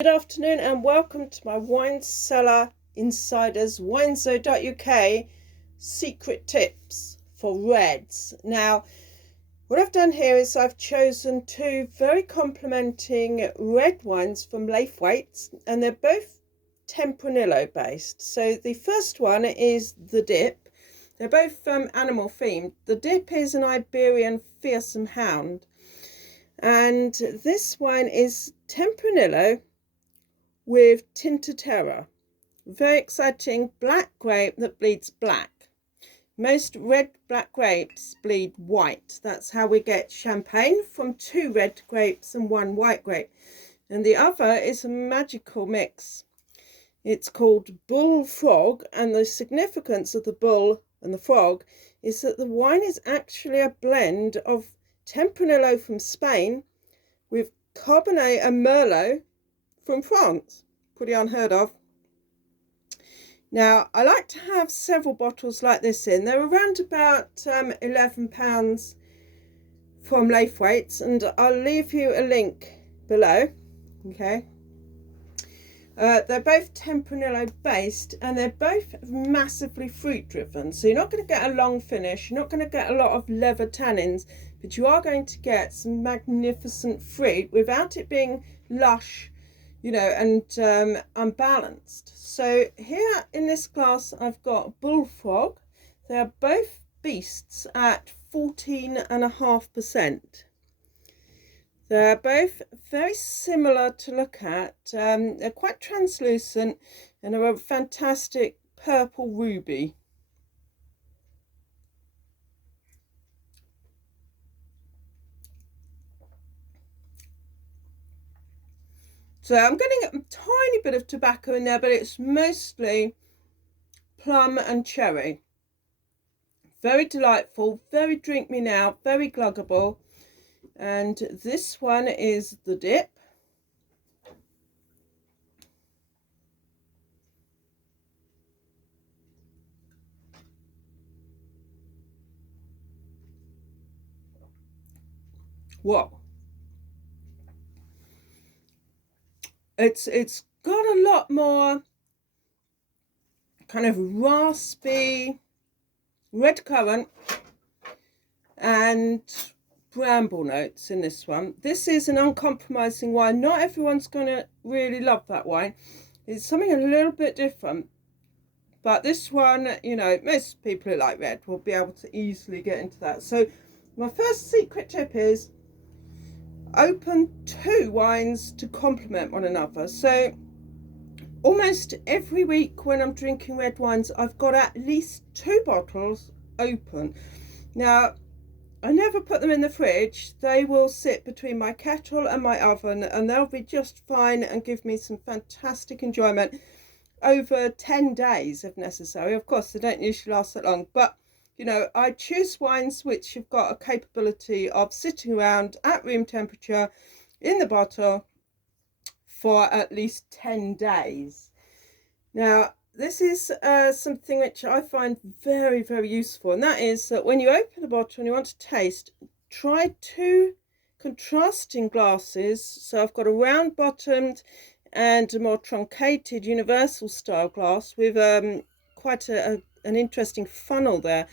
Good afternoon and welcome to my Wine Cellar Insiders winezo.uk secret tips for reds. Now, what I've done here is I've chosen two very complementing red wines from Laithwaites, and they're both Tempranillo based. So the first one is the Dip. They're both animal themed. The Dip is an Iberian fearsome hound, and this wine is Tempranillo with Tintotera. Very exciting black grape that bleeds black. Most red black grapes bleed white. That's how we get champagne, from two red grapes and one white grape. And the other is a magical mix. It's called Bullfrog, and the significance of the bull and the frog is that the wine is actually a blend of Tempranillo from Spain with Cabernet and Merlot from France. Pretty unheard of. Now, I like to have several bottles like this in. They're around about £11 from Laithwaites, and I'll leave you a link below. Okay. They're both Tempranillo based, and they're both massively fruit driven. So you're not going to get a long finish. You're not going to get a lot of leather tannins, but you are going to get some magnificent fruit without it being lush, and unbalanced. So here in this glass I've got Bullfrog. They're both beasts at 14.5%. They're both very similar to look at. They're quite translucent and are a fantastic purple ruby. So I'm getting a tiny bit of tobacco in there, but it's mostly plum and cherry. Very delightful, very drink me now, very gluggable. And this one is the Dip. Whoa. It's got a lot more kind of raspy red currant and bramble notes in this one. This is an uncompromising wine. Not everyone's going to really love that wine. It's something a little bit different. But this one, most people who like red will be able to easily get into that. So my first secret tip is open two wines to complement one another. So almost every week when I'm drinking red wines, I've got at least two bottles open. Now, I never put them in the fridge. They will sit between my kettle and my oven, and they'll be just fine and give me some fantastic enjoyment over 10 days if necessary. Of course, they don't usually last that long, but I choose wines which have got a capability of sitting around at room temperature in the bottle for at least 10 days. Now, this is something which I find very, very useful, and that is that when you open the bottle and you want to taste, try two contrasting glasses. So I've got a round bottomed and a more truncated universal style glass with quite an interesting funnel there,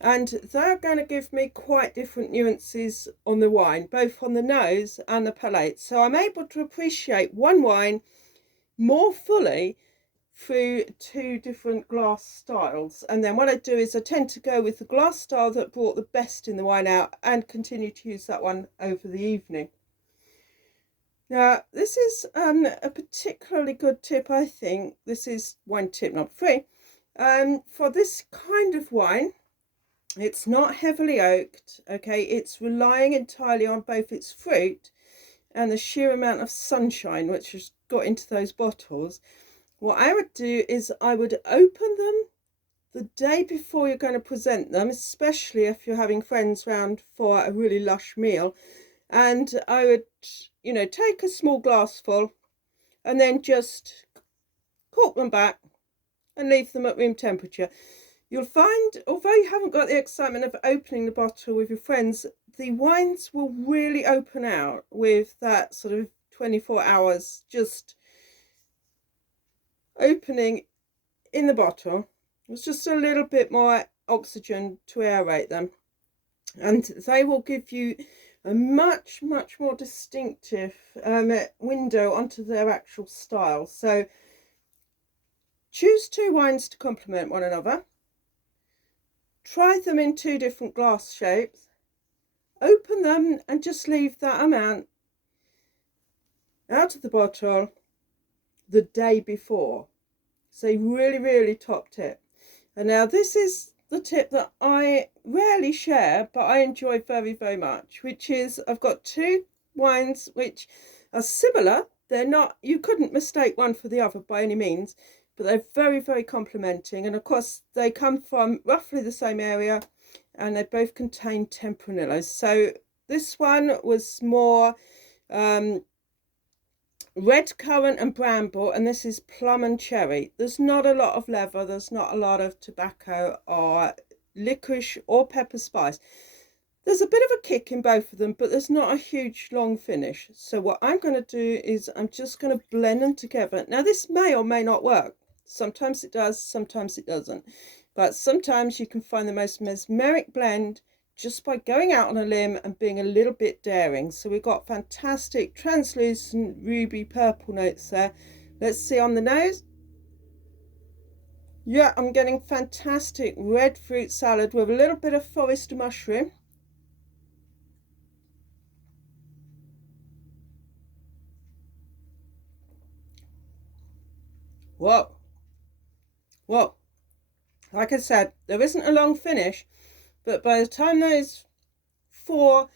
and they're going to give me quite different nuances on the wine, both on the nose and the palate. So I'm able to appreciate one wine more fully through two different glass styles. And then what I do is I tend to go with the glass style that brought the best in the wine out and continue to use that one over the evening. Now, this is a particularly good tip, I think. This is wine tip number 3. For this kind of wine, it's not heavily oaked, okay? It's relying entirely on both its fruit and the sheer amount of sunshine which has got into those bottles. What I would do is I would open them the day before you're going to present them, especially if you're having friends round for a really lush meal. And I would, take a small glassful and then just cork them back and leave them at room temperature. You'll find, although you haven't got the excitement of opening the bottle with your friends, the wines will really open out with that sort of 24 hours just opening in the bottle. It's just a little bit more oxygen to aerate them, and they will give you a much more distinctive window onto their actual style. So choose 2 wines to complement one another. Try them in 2 different glass shapes. Open them and just leave that amount out of the bottle the day before. So really top tip. And now this is the tip that I rarely share, but I enjoy very much, which is I've got 2 wines which are similar. They're not, you couldn't mistake one for the other by any means, but they're very complementing, and of course they come from roughly the same area, and they both contain Tempranillo. So this one was more red currant and bramble, and this is plum and cherry. There's not a lot of leather, there's not a lot of tobacco or licorice or pepper spice. There's a bit of a kick in both of them, but there's not a huge long finish. So what I'm going to do is I'm just going to blend them together. Now this may or may not work. Sometimes it does, sometimes it doesn't. But sometimes you can find the most mesmeric blend just by going out on a limb and being a little bit daring. So we've got fantastic translucent ruby purple notes there. Let's see on the nose. Yeah, I'm getting fantastic red fruit salad with a little bit of forest mushroom. Whoa. Whoa. Like I said, there isn't a long finish, but by the time those 4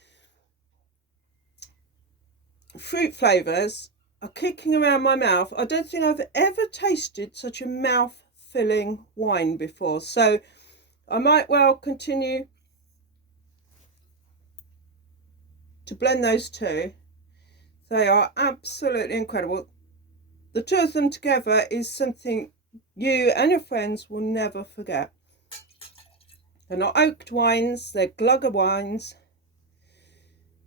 fruit flavours are kicking around my mouth, I don't think I've ever tasted such a mouth-filling wine before. So I might well continue to blend those 2. They are absolutely incredible. The 2 of them together is something you and your friends will never forget. They're not oaked wines, they're glugger wines,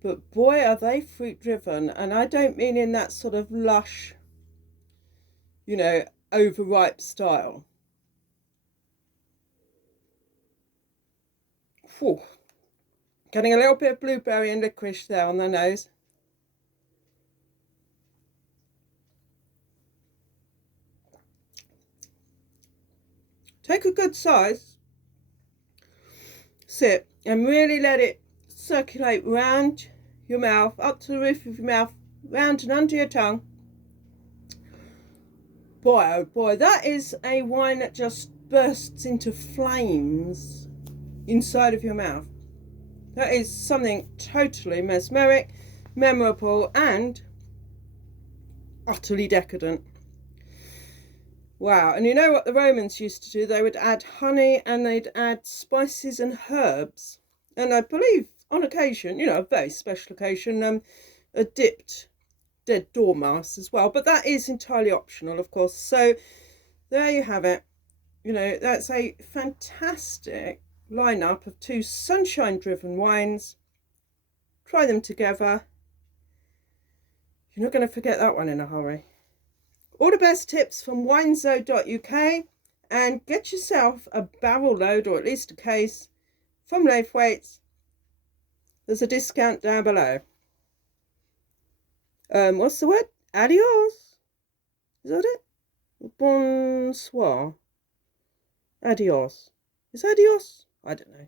but boy are they fruit driven. And I don't mean in that sort of lush, you know, overripe style. Whew. Getting a little bit of blueberry and licorice there on the nose. Take a good size sip and really let it circulate round your mouth, up to the roof of your mouth, round and under your tongue. Boy, oh boy, that is a wine that just bursts into flames inside of your mouth. That is something totally mesmeric, memorable, and utterly decadent. Wow. And you know what the Romans used to do? They would add honey and they'd add spices and herbs. And I believe on occasion, you know, a very special occasion, a dipped dead dormouse as well. But that is entirely optional, of course. So there you have it. You know, that's a fantastic lineup of 2 sunshine-driven wines. Try them together. You're not going to forget that one in a hurry. All the best tips from winezo.uk, and get yourself a barrel load or at least a case from Laithwaites. There's a discount down below. What's the word? Adios. Is that it? Bonsoir. Adios. Is adios? I don't know.